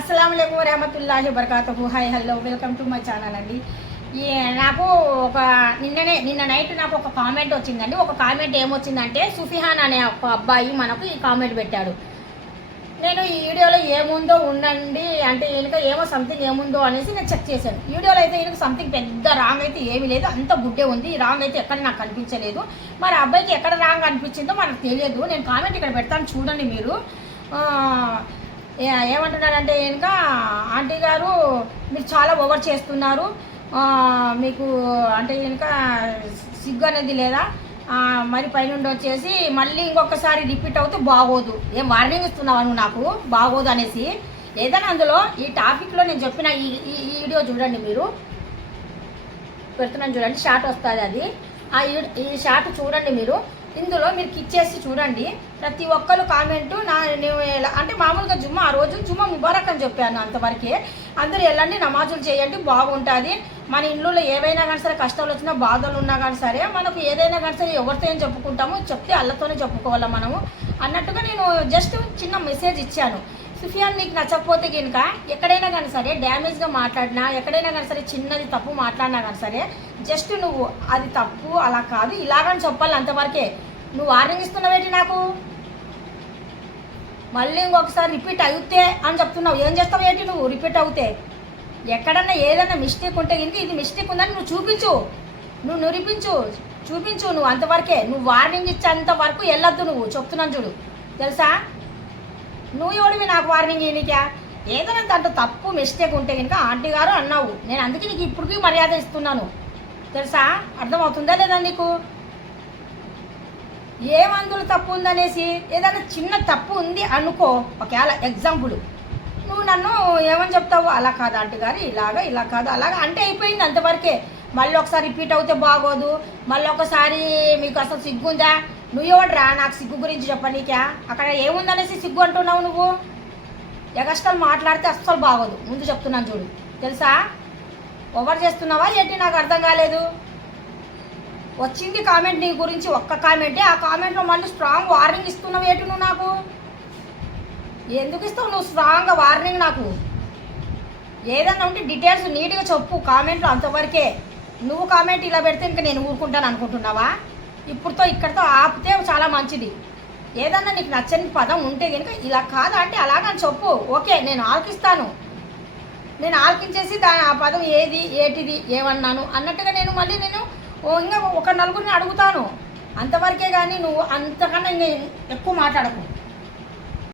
అస్సలాము అలైకుం వరహమతుల్లాహి వబరకాతుహు. Hi hello welcome to my channel అండి. నాకు నిన్న నైట్ నాకు ఒక కామెంట్ వచ్చిందండి. ఒక కామెంట్ ఏమొచ్చిందంటే సుఫిహాన్ అనే ఒక అబ్బాయి మనకు ఈ కామెంట్ పెట్టాడు. నేను ఈ వీడియోలో ఏముందో ఉండండి అంటే ఈయనక ఏమో సంథింగ్ ఏముందో అనేసి నేను చెక్ చేశాను. వీడియోలో అయితే ఈయనకు సంథింగ్ పెద్ద రాంగ్ అయితే ఏమీ లేదు, అంత గుడ్డే ఉంది. ఈ రాంగ్ అయితే ఎక్కడ నాకు కనిపించలేదు. మరి అబ్బాయికి ఎక్కడ రాంగ్ అనిపించిందో మనకు తెలియదు. నేను కామెంట్ ఇక్కడ పెడతాను చూడండి మీరు. ఏమంటున్నారంటే ఇంకా ఆంటీ గారు మీరు చాలా ఓవర్ చేస్తున్నారు, మీకు అంటే ఇంకా సిగ్గు అనేది లేదా, మరి పైనుండి వచ్చేసి మళ్ళీ ఇంకొకసారి రిపీట్ అవుతే బాగోదు, ఏం వార్నింగ్ ఇస్తున్నావు నువ్వు నాకు బాగోదు అనేసి. ఏదైనా అందులో ఈ టాపిక్లో నేను చెప్పిన ఈ వీడియో చూడండి మీరు, పెడుతున్నాను చూడండి, షార్ట్ వస్తుంది అది. ఈ షార్ట్ చూడండి మీరు. ఇందులో మీరు క్లిక్ చేసి చూడండి. ప్రతి ఒక్కరు కామెంటు అంటే మామూలుగా జుమ్మా ఆ రోజు జుమ్మా ముబారక్ అని చెప్పాను, అంతవరకే. అందరూ వెళ్ళండి, నమాజులు చేయండి, బాగుంటుంది. మన ఇళ్ళలో ఏవైనా కానీ సరే కష్టాలు వచ్చినా బాధలు ఉన్నా కానీ సరే మనకు ఏదైనా కానీ సరే ఎవరితో ఏం చెప్పుకుంటాము, చెప్తే అల్లతోనే చెప్పుకోవాలి మనము అన్నట్టుగా నేను జస్ట్ చిన్న మెసేజ్ ఇచ్చాను. సుఫియాన్ నీకు నచ్చకపోతే కనుక ఎక్కడైనా కానీ సరే డ్యామేజ్గా మాట్లాడినా, ఎక్కడైనా కానీ సరే చిన్నది తప్పు మాట్లాడినా కానీ సరే జస్ట్ నువ్వు అది తప్పు అలా కాదు ఇలాగని చెప్పాలి, అంతవరకే. నువ్వు వార్నింగ్ ఇస్తున్నావేంటి నాకు? మళ్ళీ ఇంకొకసారి రిపీట్ అవుతే అని చెప్తున్నావు, ఏం చేస్తావు ఏంటి నువ్వు రిపీట్ అవుతే? ఎక్కడన్నా ఏదైనా మిస్టేక్ ఉంటే కనుక ఇది మిస్టేక్ ఉందని నువ్వు చూపించు, నువ్వు చూపించు నువ్వు అంతవరకే. నువ్వు వార్నింగ్ ఇచ్చేంత వరకు వెళ్ళొద్దు, నువ్వు చెప్తున్నాను చూడు, తెలుసా? నువ్వు ఎవడివి నాకు వార్నింగ్ ఇయనికా? ఏదైనా దాంట్లో తప్పు మిస్టేక్ ఉంటే కనుక ఆంటీ గారు అన్నావు, నేను అందుకే నీకు ఇప్పటికీ మర్యాద ఇస్తున్నాను, తెలుసా? అర్థమవుతుందా లేదా నీకు? ఏ మందులు తప్పు ఉందనేసి ఏదైనా చిన్న తప్పు ఉంది అనుకో, ఒకవేళ ఎగ్జాంపుల్ నువ్వు నన్ను ఏమని చెప్తావు, అలా కాదు ఆంటీ గారు ఇలా కాదు అలాగా అంటే అయిపోయింది, అంతవరకే. మళ్ళీ ఒకసారి రిపీట్ అవుతే బాగోదు, మళ్ళీ ఒకసారి మీకు అసలు సిగ్గుందా? నువ్వు ఎవడరా నాకు సిగ్గు గురించి చెప్పనీకా? అక్కడ ఏముందనేసి సిగ్గు అంటున్నావు నువ్వు? ఎగస్టల్ మాట్లాడితే అస్సలు బాగోదు, ముందు చెప్తున్నాను చూడు, తెలుసా? ఓవర్ చేస్తున్నావా ఏంటి నాకు అర్థం కాలేదు. వచ్చింది కామెంట్ నీ గురించి, ఒక్క కామెంటే, ఆ కామెంట్లో మళ్ళీ స్ట్రాంగ్ వార్నింగ్ ఇస్తున్నావు ఏంటి నువ్వు నాకు? ఎందుకు ఇస్తావు నువ్వు స్ట్రాంగ్గా వార్నింగ్ నాకు? ఏదన్నా ఉంటే డీటెయిల్స్ నీట్గా చెప్పు కామెంట్లో, అంతవరకే. నువ్వు కామెంట్ ఇలా పెడితే ఇంకా నేను ఊరుకుంటాను అనుకుంటున్నావా? ఇప్పుడుతో ఇక్కడితో ఆపితే చాలా మంచిది. ఏదన్నా నీకు నచ్చని పదం ఉంటే కనుక ఇలా కాదా అంటే అలాగని చెప్పు, ఓకే నేను ఆలకిస్తాను. నేను ఆలకించేసి ఆ పదం ఏటిది ఏమన్నాను అన్నట్టుగా నేను మళ్ళీ ఇంకా ఒక నలుగురిని అడుగుతాను, అంతవరకే. కానీ నువ్వు అంతకన్నా ఇంకా ఎక్కువ మాట్లాడకు.